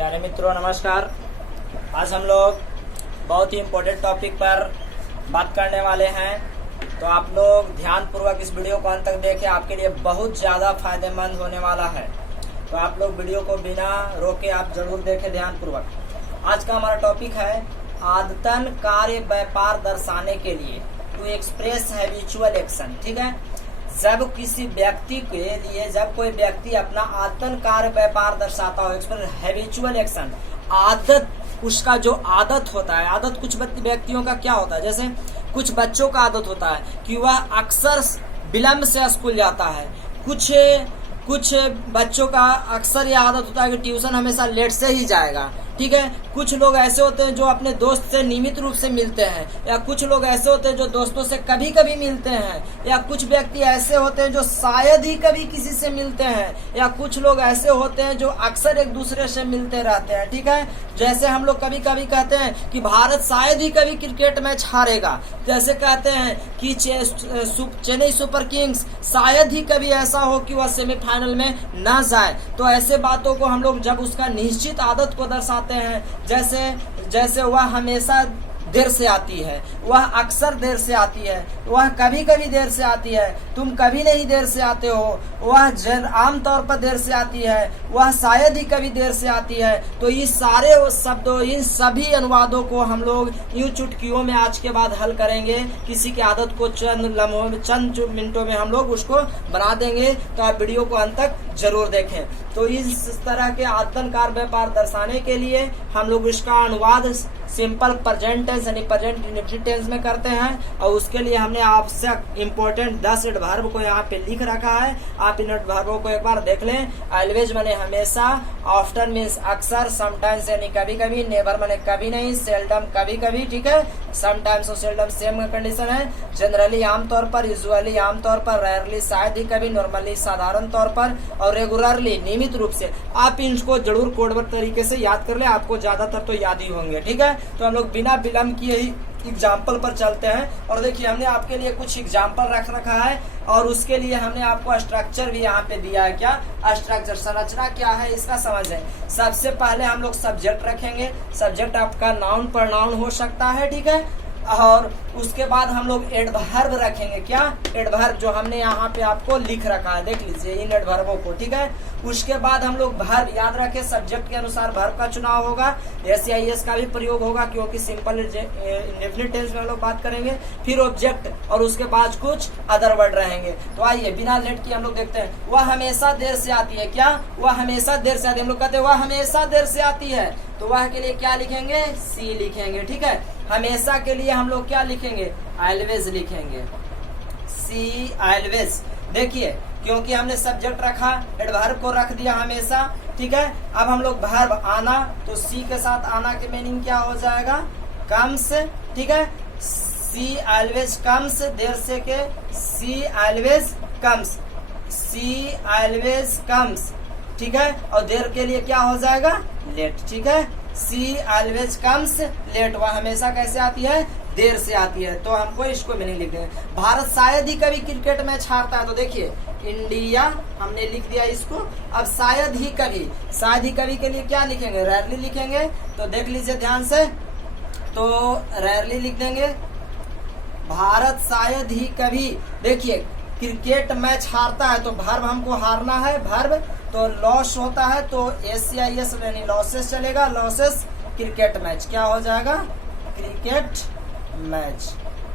प्यारे मित्रों नमस्कार। आज हम लोग बहुत ही इम्पोर्टेंट टॉपिक पर बात करने वाले हैं, तो आप लोग ध्यानपूर्वक इस वीडियो को अंत तक देखें, आपके लिए बहुत ज़्यादा फायदेमंद होने वाला है। तो आप लोग वीडियो को बिना रोके आप जरूर देखें ध्यानपूर्वक। आज का हमारा टॉपिक है आदतन कार्य व्यापार दर्शाने के लिए टू एक्सप्रेस हैबिचुअल एक्शन। ठीक है, जब किसी व्यक्ति के लिए जब कोई व्यक्ति अपना आदतन कार्य व्यापार दर्शाता हो, एक्सप्रेस हैबिचुअल एक्शन, आदत, उसका जो आदत होता है, आदत कुछ व्यक्तियों का क्या होता है, जैसे कुछ बच्चों का आदत होता है कि वह अक्सर विलंब से स्कूल जाता है। कुछ बच्चों का अक्सर ये आदत होता है कि ट्यूशन हमेशा लेट से ही जाएगा। ठीक है, कुछ लोग ऐसे होते हैं जो अपने दोस्त से नियमित रूप से मिलते हैं, या कुछ लोग ऐसे होते हैं जो दोस्तों से कभी कभी मिलते हैं, या कुछ व्यक्ति ऐसे होते हैं जो शायद ही कभी किसी से मिलते हैं, या कुछ लोग ऐसे होते हैं जो अक्सर एक दूसरे से मिलते रहते हैं। ठीक है, जैसे हम लोग कभी कभी कहते हैं कि भारत शायद ही कभी क्रिकेट मैच हारेगा, जैसे कहते हैं कि चेन्नई सुपर किंग्स शायद ही कभी ऐसा हो कि वह सेमीफाइनल में ना जाए। तो ऐसे बातों को हम लोग जब उसका निश्चित आदत को दर्शाते हैं, जैसे वह हमेशा देर से आती है, वह अक्सर देर से आती है, वह कभी कभी देर से आती है, तुम कभी नहीं देर से आते हो, वह आम तौर पर देर से आती है, वह शायद ही कभी देर से आती है। तो ये सारे शब्दों, इन सभी अनुवादों को हम लोग यूं चुटकियों में आज के बाद हल करेंगे। किसी की आदत को चंद मिनटों में हम लोग उसको बना देंगे, तो आप वीडियो को अंत तक जरूर देखें। तो इस तरह के आदतन कार्य व्यापार दर्शाने के लिए हम लोग इसका अनुवाद सिंपल प्रेजेंट टेंस यानी प्रेजेंट इंडेफिनिट टेंस में करते हैं, और उसके लिए हमने आवश्यक इंपॉर्टेंट 10 एडवर्ब को यहाँ पे लिख रखा है। आप इन एडवर्बों को एक बार देख लें। ऑलवेज माने हमेशा, ऑफ्टन मीन्स अक्सर, समटाइम्स यानी कभी कभी, नेवर माने कभी नहीं, सेल्डम कभी कभी। ठीक है, समटाइम्स और सेल्डम सेम कंडीशन है। जनरली आमतौर पर, यूजुअली आमतौर पर, रेयरली शायद ही कभी, नॉर्मली साधारण तौर पर, और रेगुलरली नियमित रूप से। आप इनको जरूर कोडवर्ड तरीके से याद कर ले, आपको ज्यादातर तो याद ही होंगे। ठीक है, तो हम लोग बिना विलंब किए ही एग्जाम्पल पर चलते हैं। और देखिए, हमने आपके लिए कुछ एग्जाम्पल रख रखा है, और उसके लिए हमने आपको स्ट्रक्चर भी यहाँ पे दिया है। क्या स्ट्रक्चर, संरचना क्या है इसका समझें। सबसे पहले हम लोग सब्जेक्ट रखेंगे। सब्जेक्ट आपका नाउन प्रोनाउन हो सकता है। ठीक है, और उसके बाद हम लोग एडवर्ब रखेंगे। क्या एडवर्ब, जो हमने यहाँ पे आपको लिख रखा है, देख लीजिए इन एडवर्बों को। ठीक है, उसके बाद हम लोग वर्ब, याद रखें सब्जेक्ट के अनुसार वर्ब का चुनाव होगा। एस का भी प्रयोग होगा, क्योंकि सिंपल इंडेफिनिट टेंस में हम लोग बात करेंगे। फिर ऑब्जेक्ट, और उसके बाद कुछ अदर वर्ड रहेंगे। तो आइए बिना लेट किए हम लोग देखते हैं। वह हमेशा देर से आती है। क्या वह हमेशा देर से आती है, हम लोग कहते हैं वह हमेशा देर से आती है, तो वह के लिए क्या लिखेंगे, सी लिखेंगे। ठीक है, हमेशा के लिए हम लोग क्या लिखेंगे, ऑलवेज लिखेंगे, सी ऑलवेज। देखिए, क्योंकि हमने सब्जेक्ट रखा, एडवर्ब को रख दिया हमेशा। ठीक है, अब हम लोग वर्ब आना, तो सी के साथ आना के मीनिंग क्या हो जाएगा, कम्स। ठीक है, सी ऑलवेज कम्स, देर से के सी ऑलवेज कम्स, सी ऑलवेज कम्स। ठीक है, और देर के लिए क्या हो जाएगा, लेट। ठीक है, सी ऑलवेज कम्स लेट, वह हमेशा कैसे आती है, देर से आती है। तो हमको इसको मीनिंग लिख देंगे। भारत शायद ही कभी क्रिकेट मैच हारता है, तो देखिए इंडिया हमने लिख दिया इसको। अब शायद ही कभी के लिए क्या लिखेंगे, रेयरली लिखेंगे। तो देख लीजिए ध्यान से, तो रेयरली लिख देंगे। भारत शायद ही कभी, देखिए क्रिकेट मैच हारता है, तो वर्ब हमको हारना है, वर्ब तो लॉस होता है, तो एस यानी लॉसेस चलेगा, लॉसेस क्रिकेट मैच, क्या हो जाएगा, क्रिकेट मैच।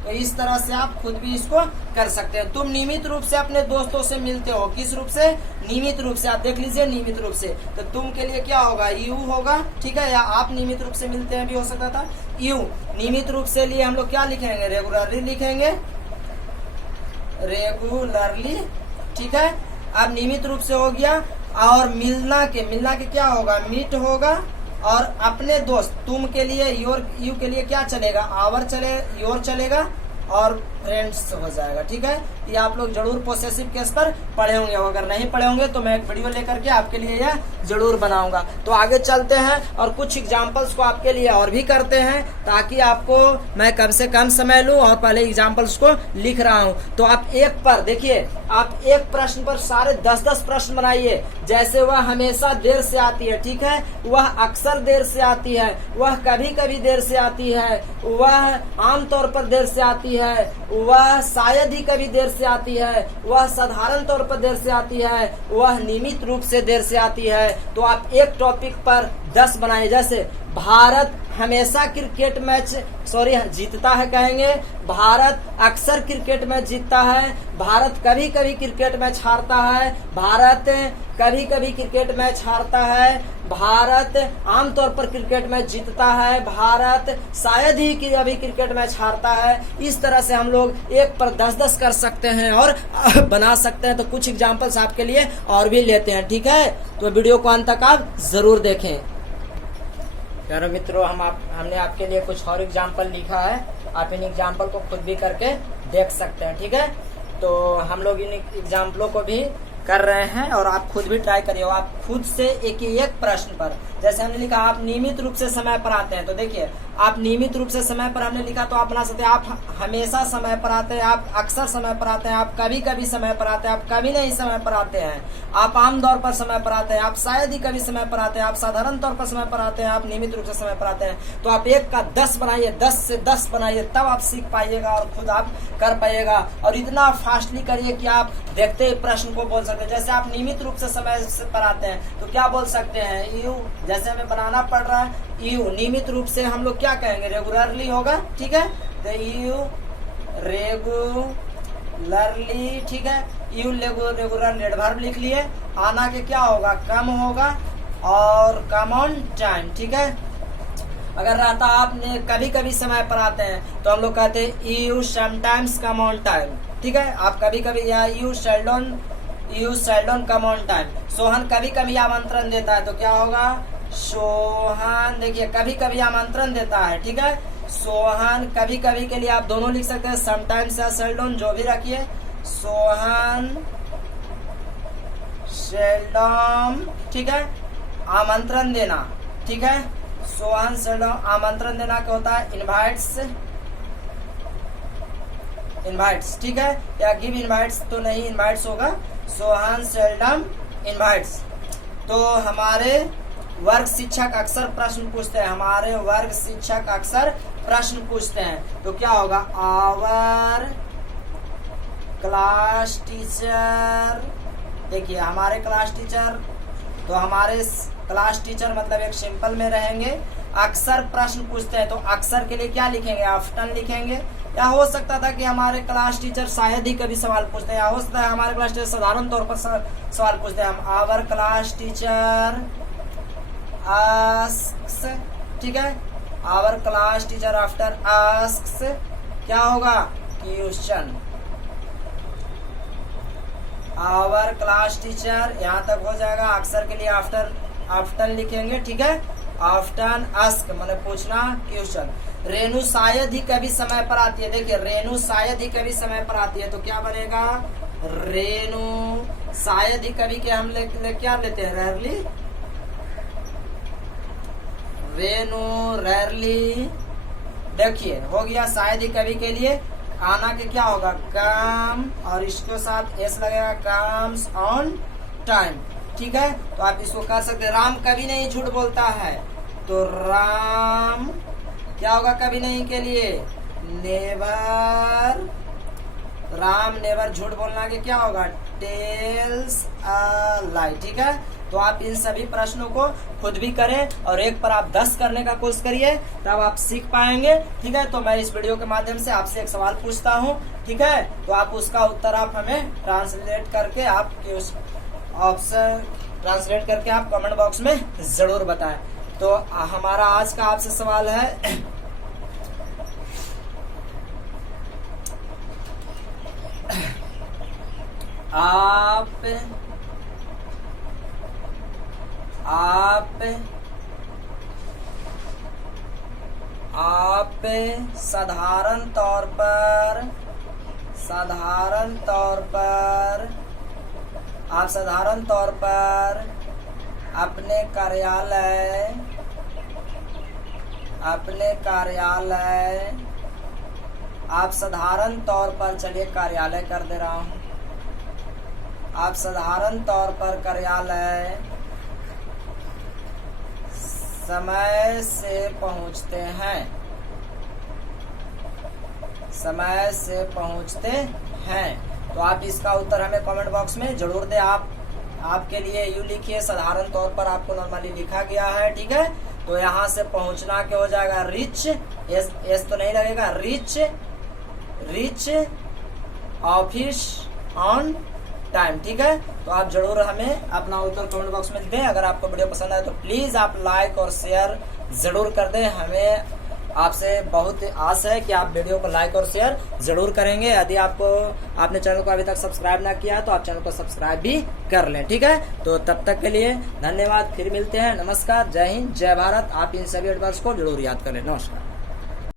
तो इस तरह से आप खुद भी इसको कर सकते हैं। तुम नियमित रूप से अपने दोस्तों से मिलते हो, किस रूप से, नियमित रूप से। आप देख लीजिए नियमित रूप से, तो तुम के लिए क्या होगा, यू होगा। ठीक है, या आप नियमित रूप से मिलते हैं भी हो सकता था, यू। नियमित रूप से लिए हम लोग क्या लिखेंगे, रेगुलरली लिखेंगे, रेगुलरली। ठीक है, अब नियमित रूप से हो गया। और मिलना के क्या होगा, मीट होगा। और अपने दोस्त, तुम के लिए, योर, यू के लिए क्या चलेगा, आवर चले, योर चलेगा। और फ्रेंड्स हो जाएगा। ठीक है, ये आप लोग जरूर पोसेसिव केस पर पढ़े होंगे, अगर नहीं पढ़े होंगे तो मैं एक वीडियो लेकर के आपके लिए यह जरूर बनाऊंगा। तो आगे चलते हैं और कुछ एग्जाम्पल्स को आपके लिए और भी करते हैं, ताकि आपको मैं कम से कम समय लूं और पहले एग्जाम्पल्स को लिख रहा हूं। तो आप एक पर देखिए, आप एक प्रश्न पर सारे 10-10 प्रश्न बनाइए। जैसे वह हमेशा देर से आती है, ठीक है, वह अक्सर देर से आती है, वह कभी कभी देर से आती है, वह आमतौर पर देर से आती है, वह शायद ही कभी देर से आती है, वह साधारण तौर पर देर से आती है, वह नियमित रूप से देर से आती है। तो आप एक टॉपिक पर 10 बनाइए। जैसे भारत हमेशा क्रिकेट मैच जीतता है कहेंगे, भारत अक्सर क्रिकेट मैच जीतता है, भारत कभी कभी क्रिकेट मैच हारता है, भारत कभी कभी क्रिकेट मैच हारता है, भारत आमतौर पर क्रिकेट मैच जीतता है, भारत शायद ही कभी क्रिकेट मैच हारता है। इस तरह से हम लोग एक पर 10-10 कर सकते हैं और बना सकते हैं। तो कुछ एग्जाम्पल्स आपके लिए और भी लेते हैं, ठीक है, तो वीडियो को अंत तक आप जरूर देखें। प्यारे मित्रों, हमने आपके लिए कुछ और एग्जाम्पल लिखा है, आप इन एग्जाम्पल को खुद भी करके देख सकते हैं। ठीक है, तो हम लोग इन एग्जाम्पलों को भी कर रहे हैं और आप खुद भी ट्राई करिए। आप खुद से एक प्रश्न पर, जैसे हमने लिखा आप नियमित रूप से समय पर आते हैं, तो देखिए आप नियमित रूप से समय पर हमने लिखा तो आप बना सकते हैं आप हमेशा समय पर आते हैं, आप अक्सर समय पर आते हैं, आप कभी कभी समय पर आते हैं, आप कभी नहीं समय पर आते हैं, आप आम तौर पर समय पर आते हैं, आप शायद ही कभी समय पर आते हैं, आप साधारण तौर पर समय पर आते हैं, आप नियमित रूप से समय पर आते हैं। तो आप एक का 10 बनाइए, 10 से 10 बनाइए, तब आप सीख पाइएगा और खुद आप कर पाइएगा। और इतना फास्टली करिए कि आप देखते ही प्रश्न को बोल सकते हैं। जैसे आप नियमित रूप से समय पर आते हैं तो क्या बोल सकते हैं, यू, जैसे हमें बनाना पड़ रहा है यू, नियमित रूप से हम लोग क्या कहेंगे, रेगुलरली होगा। ठीक है, तो यू रेगुलरली, ठीक है, यू रेगुलर एडवर्ब लिख लिए। आना के क्या होगा, कम होगा और कम ऑन टाइम। ठीक है, अगर रहता आपने कभी कभी समय पर आते हैं तो हम लोग कहते हैं you sometimes come on time. ठीक है, आप कभी कभी, या you seldom come on time. Sohan कभी कभी आमंत्रण देता है तो क्या होगा, सोहन, देखिए कभी कभी आमंत्रण देता है। ठीक है, सोहन कभी कभी के लिए आप दोनों लिख सकते हैं, समटाइम्स या सेल्डोन, जो भी रखिए। सोहन सेल्डम, ठीक है, आमंत्रण देना। ठीक है, सोहन सेल्डम, आमंत्रण देना क्या होता है, इनवाइट्स। ठीक है, या गिव इनवाइट्स तो नहीं, इनवाइट्स होगा, सोहन सेल्डम इनवाइट्स। तो हमारे वर्ग शिक्षक अक्सर प्रश्न पूछते हैं, हमारे वर्ग शिक्षक अक्सर प्रश्न पूछते हैं, तो क्या होगा, आवर क्लास टीचर। देखिए हमारे क्लास टीचर, तो हमारे क्लास टीचर मतलब एक सिंपल में रहेंगे, अक्सर प्रश्न पूछते हैं तो अक्सर के लिए क्या लिखेंगे, ऑफ्टन लिखेंगे। या हो सकता था कि हमारे क्लास टीचर शायद ही कभी सवाल पूछते हैं, या हो सकता है हमारे क्लास टीचर साधारण तौर पर सवाल पूछते हैं। हम आवर क्लास टीचर आस्क्स, ठीक है, our class teacher after asks क्या होगा, क्वेश्चन। आवर क्लास टीचर यहाँ तक हो जाएगा, अक्सर के लिए आफ्टर लिखेंगे। ठीक है, आफ्टर आस्क माने पूछना, क्वेश्चन। रेनू शायद ही कभी समय पर आती है, देखिए रेनू शायद ही कभी समय पर आती है तो क्या बनेगा, रेनू शायद ही कभी के हम क्या लेते हैं, रेयरली, रेनू रेयरली। देखिए हो गया शायद ही कभी के लिए। आना के क्या होगा, कम, और इसके साथ एस लगेगा, कम्स ऑन टाइम। ठीक है, तो आप इसको कर सकते हैं। राम कभी नहीं झूठ बोलता है तो राम क्या होगा, कभी नहीं के लिए, नेवर। राम नेवर झूठ बोलना के क्या होगा, टेल्स अ लाई। ठीक है, तो आप इन सभी प्रश्नों को खुद भी करें और एक पर आप 10 करने का कोशिश करिए, तब आप सीख पाएंगे। ठीक है, तो मैं इस वीडियो के माध्यम से आपसे एक सवाल पूछता हूँ। ठीक है, तो आप उसका उत्तर आप हमें ट्रांसलेट करके आप कमेंट बॉक्स में जरूर बताएं। तो हमारा आज का आपसे सवाल है, आप साधारण तौर पर साधारण तौर पर अपने कार्यालय आप साधारण तौर पर, चलिए कार्यालय कर दे रहा हूँ, आप साधारण तौर पर कार्यालय समय से पहुँचते हैं। तो आप इसका उत्तर हमें कमेंट बॉक्स में जरूर दें। आपके लिए यू लिखिए, साधारण तौर पर आपको नॉर्मली लिखा गया है, ठीक है। तो यहाँ से पहुँचना क्या हो जाएगा, रिच, एस तो नहीं लगेगा, रिच ऑफिस ऑन टाइम, ठीक है। तो आप जरूर हमें अपना उत्तर कमेंट बॉक्स में दें। अगर आपको वीडियो पसंद आए तो प्लीज आप लाइक और शेयर जरूर कर दें। हमें आपसे बहुत आस है कि आप वीडियो को लाइक और शेयर जरूर करेंगे। यदि आपने चैनल को अभी तक सब्सक्राइब ना किया तो आप चैनल को सब्सक्राइब भी कर लें, ठीक है। तो तब तक के लिए धन्यवाद, फिर मिलते हैं, नमस्कार, जय हिंद, जय भारत। आप इन सभी एडवर्ड्स को जरूर याद करें, नमस्कार।